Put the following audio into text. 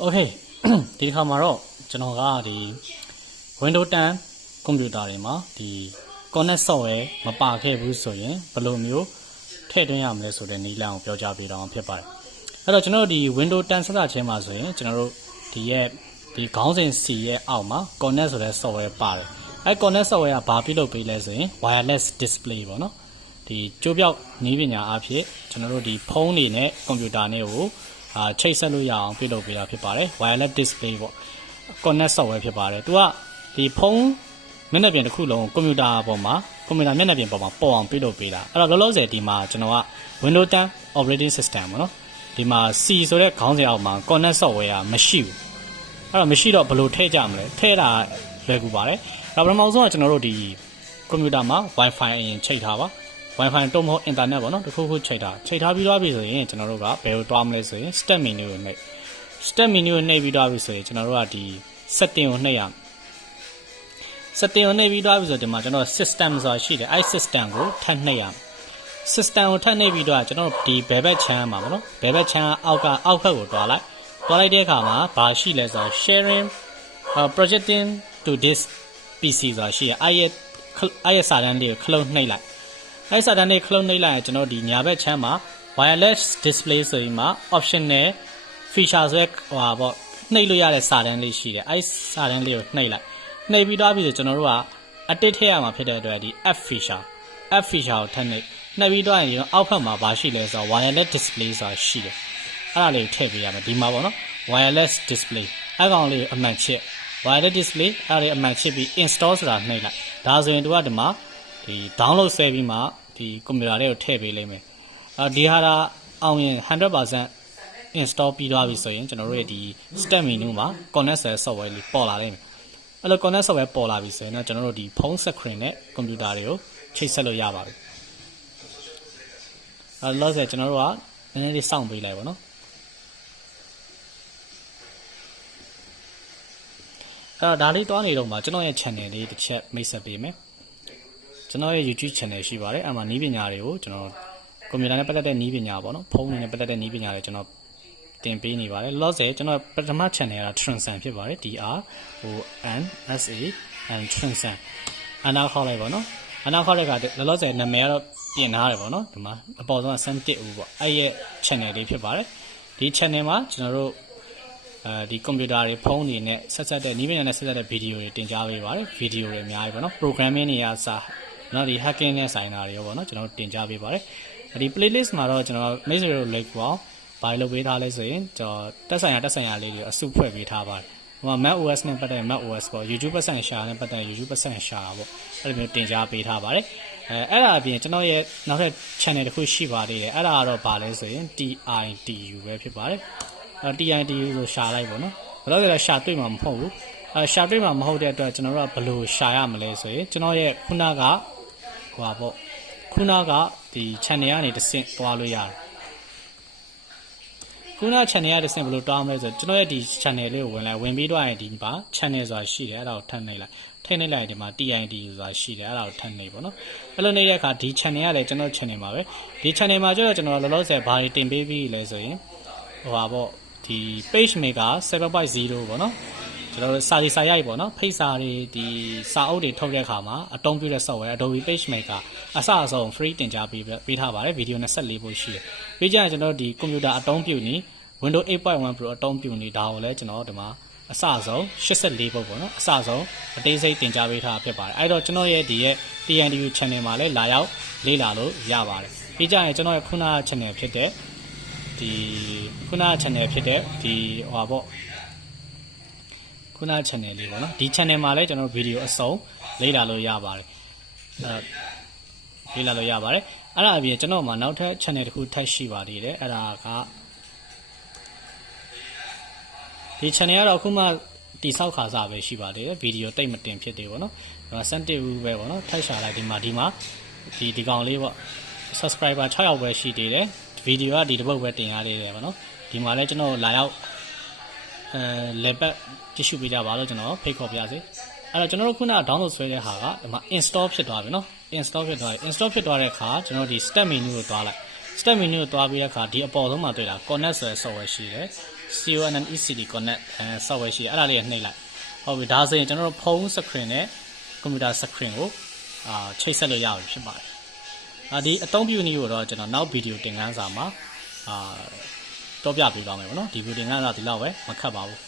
โอเคဒီတစ်ခါမှာတော့ကျွန်တော်ကဒီ Windows 10 computer တွေမှာဒီ connect software မပါခဲ့ဘူးဆိုရင်ဘယ်လိုမျိုးထည့်သွင်းရမလဲဆိုတဲ့နည်းလမ်းကိုပြောကြားပေးတော့ဖြစ်ပါတယ်အဲ့တော့ကျွန်တော်တို့ဒီ Windows 10ဆက်စချင်းမှာဆိုရင်ကျွန်တော်တို့ဒီရဲ့ဒီခေါင်းစဉ် C ရဲ့အောက်မှာ connect ဆိုတဲ့ software ပါတယ်အဲ့ connect software ကဘာပြုလုပ်ပေးလဲဆိုရင် wireless display ပေါ့နော်ဒီကြိုးပြောက်နည်းပညာအဖြစ်ကျွန်တော်တို့ဒီဖုန်းတွေနဲ့ကွန်ပျူတာနဲ့ကိုချိတ်ဆက်လို့ရအောင်ပြုလုပ်ပေးတာဖြစ်ပါတယ် wireless display ပေါ့ connect software ဖြစ်ပါတယ်သူကဒီဖုန်းမျက်နှာပြင်တစ်ခုလုံးကွန်ပျူတာပေါ်မှာကွန်ပျူတာမျက်နှာပြင်ပေါ်မှာပေါ်အောင်ပြုလုပ်ပေးတာအဲ့တော့လောလောဆယ်ဒီမှာကျွန်တော်က Windows 10 operating system ပေါ့နော်ဒီမှာ C ဆိုတဲ့ခေါင်းစဉ်အောက်မှာ connect software ကမရှိဘူးအဲ့တော့မရှိတော့ဘယ်လိုထည့်ကြမလဲထည့်တာလွယ်ကူပါတယ်ဒါပထမဆုံးကကျွန်တော်တို့ဒီကွန်ပျူတာမှာ Wi-Fi အရင်ချိတ်ထားပါWi-Fi တော့မဟုတ် internet ပေါ့နော်တခုခုချိန်ထားပြီးသွားပြီဆိုရင်ကျွန်တော်တို့ကဘယ်လိုတွားမလဲဆိုရင် step menu ကိုနှိပ် step menu ကိုနှိပ်ပြီးသွားပြီဆိုရင်ကျွန်တော်တို့ကဒီ setting ကိုနှိပ်ရမယ် setting ကိုနှိပ်ပြီးသွားပြီဆိုတော့ဒီမှာကျွန်တော် system ဆိုတာရှိတယ်အဲ့ system ကိုထပ်နှိပ်ရမယ် system ကိုထပ်နှိပ်ပြီးတော့ကျွန်တော်ဒီဘယ်ဘက်ချမ်းမှာပေါ့နော်ဘယ်ဘက်ချမ်းအောက်ဘက်ကိုတွားလိုက်တဲ့အခါမှာဘာရှိလဲဆိုတော့ sharing projecting to this PC ဆိုတာရှိရအဲ့ရဲ့စာတန်းလေးကို close နှိပ်လိုက်အဲ့စာတန်းလေး clone နှိပ်လိုက်ရင်ကျွန်တော်ဒီညာဘက်ချမ်းမှာ wireless display ဆိုပြီးမှ optional feature ဆိုတဲ့ပေါ့နှိပ်လို့ရတဲ့စာတန်းလေးရှိတယ်အဲ့စာတန်းလေးကိုနှိပ်လိုက်နှိပ်ပြီးသွားပြီဆိုကျွန်တော်တို့ကအတစ်ထည့်ရမှာဖြစ်တဲ့အတွက်ဒီ app feature ကိုထပ်နှိပ်ပြီးသွားရင်ဒီအောက်ဘက်မှာဘာရှိလဲဆိုတော့ wireless display ဆိုတာရှိတယ်အဲ့ဒါလေးကိုထည့်ပေးရမယ်ဒီမှာပေါ့နော် wireless display အဲ့ကောင်လေးကိုအမှန်ချစ် wireless display အဲ့ဒါလေးအမှန်ချစ်ပြီး install ဆိုတာနှိပ်လိုက်ဒါဆိုရင်တို့ကဒီမှာဒီ download ဆဲပြီးမှဒီကွန်ပျူတာလေးကိုထည့်ပေးလိမ့်မယ်ဒီဟာကအောင်ရင် 100% install ပြီးသွားပြီဆိုရင်ကျွန်တော်တို့ရဲ့ဒီ step menu မှာ connect software လေးပေါ်လာလိမ့်မယ်အဲ့လို connect software ပေါ်လာပြီဆိုရင်တော့ကျွန်တော်တို့ဒီဖုန်း screen နဲ့ကွန်ပျူတာတွေကိုချိတ်ဆက်လို့ရပါပြီလောဆယ်ကျွန်တော်တို့ကနည်းနည်းလေးစောင့်ပေးလိုက်ပါနော်အဲ့ဒါလေးတွားနေတော့မှကျွန်တော်ရဲ့ channel လေးတစ်ချက်မိတ်ဆက်ပေးမယ်ကျွန်တော်ရဲ့ YouTube channel ရှိပါတယ်အဲ့မှာနည်းပညာတွေကိုကျွန်တော်ကွန်ပျူတာနဲ့ပတ်သက်တဲ့နည်းပညာပေါ့နော်ဖုန်းနဲ့ပတ်သက်တဲ့နည်းပညာတွေကျွန်တော်တင်ပေးနေပါတယ်လောဆယ်ကျွန်တော်ပထမ channel က Transan ဖြစ်ပါတယ် DRONSA and Transan အနာခေါက်လိုက်ပါနော်အနာခေါက်တဲ့ကလောဆယ်နာမည်ကတော့ပြင်ထားတယ်ပေါ့နော်ဒီမှာအပေါ်ဆုံးက Santit ဦးပေါ့အဲ့ရဲ့ channel လေးဖြစ်ပါတယ်ဒီ channel မှာကျွန်တော်တို့ဒီကွန်ပျူတာတွေဖုန်းတွေနဲ့ဆက်တဲ့နည်းပညာနဲ့ဆက်တဲ့ဗီဒီယိုတွေတင်ကြားပေးပါတယ်ဗီဒီယိုတွေအများကြီးပေါ့နော် programming တွေအစားနော်ဒီ hacking နဲ့ဆိုင်တာတွေရောပေါ့နော်ကျွန်တော်တင်ကြားပေးပါတယ်ဒီ playlist မှာတော့ကျွန်တော်မိတ်ဆွေတို့လိုက်ပေါ့ဘာလုပ်ပေးထားလဲဆိုရင်ကျွန်တော်တက်ဆိုင်ရာလေးတွေအစုဖွဲ့ပေးထားပါတယ်ဟိုမှာ Mac OS နဲ့ပတ်သက် Mac OS ပေါ့ YouTube ပတ်စံရှာနဲ့ပတ်သက် YouTube ပတ်စံရှာပေါ့အဲ့လိုမျိုးတင်ကြားပေးထားပါတယ်အဲ့ဒါအပြင်ကျွန်တော်ရဲ့နောက်ထပ် channel တစ်ခုရှိပါသေးတယ်အဲ့ဒါကတော့ဘာလဲဆိုရင် TITU ပဲဖြစ်ပါတယ်TITU ဆိုရှာလိုက်ပေါ့နော်ဘယ်တော့လဲရှာတွေ့မှာမဟုတ်ဘူးရှာတွေ့မှာမဟုတ်တဲ့အတွက်ကျွန်တော်တို့ကဘယ်လိုရှာရမလဲဆိုရင်ကျွန်တော်ရဲ့ခုနကဒီ channel ကနေတစ်ဆင့်တွားလို့ရတယ်ခုန channel ကနေတစ်ဆင့်ဘယ်လိုတွားမလဲဆိုကျွန်တော်ရဲ့ဒီ channel လေးကိုဝင်ပြီးတော့ရင်ဒီမှာ channel ဆိုတာရှိတယ်အဲ့ဒါကိုထပ်နှိပ်လိုက်ဒီမှာ TID ဆိုတာရှိတယ်အဲ့ဒါကိုထပ်နှိပ်ပေါ့နော်အဲ့လိုနှိပ်တဲ့အခါဒီ channel ကလည်းကျွန်တော် channel မှာပဲဒီ channel မှာကျတော့ကျွန်တော်လောလောဆယ်ဘာတွေတင်ပေးပြီးလဲဆိုရင်ပေါ့ဒီ page maker 7.0 ပေါ့နော်ကျွန်တော်စာရိုက်ပေါ့နော်ဖိတ်စာတွေဒီစာအုပ်တွေထုတ်တဲ့အခါမှာအသုံးပြုတဲ့ software Adobe PageMaker အစအဆုံး free တင်ကြားပေးထားပါတယ်ဗီဒီယို24ပို့ရှိတယ်ပြီးကြရင်ကျွန်တော်ဒီကွန်ပျူတာအသုံးပြုနေ Windows 8.1 Pro အသုံးပြုနေဒါကိုလည်းကျွန်တော်ဒီမှာအစအဆုံး84ပုတ်ပေါ့နော်အစအဆုံးအသေးစိတ်တင်ကြားပေးထားဖြစ်ပါတယ်အဲ့တော့ကျွန်တော်ရဲ့ဒီရဲ့ TNDU channel မှာလည်းလာရောက်လေ့လာလို့ရပါတယ်ပြီးကြရင်ကျွန်တော်ရဲ့ခုန channel ဖြစ်တဲ့ဒီခုန channel ဖြစ်တဲ့ဒီပေါ့ခုန channel လေးပေါ့နော်ဒီ channel မှာလည်းကျွန်တော်ဗီဒီယိုအစုံလေ့လာလို့ရပါတယ်အဲ့ဒါအပြင်ကျွန်တော်မှာနောက်ထပ် channel တစ်ခုထပ်ရှိပါသေးတယ်အဲ့ဒါကဒီ channel ကတော့အခုမှတိဆောက်ခါစားပဲရှိပါသေးတယ်ဗီဒီယိုတိတ်မတင်ဖြစ်သေးဘူးနော်ဒီမှာSantitဦးပဲပေါ့နော်ထပ်ရှာလိုက်ဒီမှာဒီကောင်လေးပေါ့ subscriber 6ယောက်ပဲရှိသေးတယ်ဗီဒီယိုကဒီတစ်ပုတ်ပဲတင်ရသေးတယ်ပေါ့နော်ဒီမှာလည်းကျွန်တော်လာရောက်လေပတ်တ िश ပေးကြပါလို့ကျွန်တော်ဖိတ်ခေါ်ပြရစီအဲ့တော့ကျွန်တော်တို့ခုနက download ဆွဲတဲ့ဟာကဒီမှာ install ဖြစ်သွားပြီနော်install ဖြစ်သွားတဲ့အခါကျွန်တော်ဒီ step menu ကိုတွားလိုက် step menu ကိုတွားပြီးတဲ့အခါဒီအပေါ်ဆုံးမှာတွေ့တာ connect ဆိုတဲ့ software ရှိတယ် CONNECT connect software ရှိတယ်အဲ့ဒါလေးကိုနှိပ်လိုက်ဟုတ်ပြီဒါဆိုရင်ကျွန်တော်တို့ဖုန်း screen နဲ့ computer screen ကိုချိတ်ဆက်လို့ရပြီဖြစ်ပါတယ်ဒီအသုံးပြုနည်းကိုတော့ကျွန်တော်နောက်ဗီဒီယိုသင်ခန်းစာမှာပြောပြပေးပါမယ်ပေါ့နော်ဒီဗီဒီယိုသင်ခန်းစာဒီလောက်ပဲမခက်ပါဘူး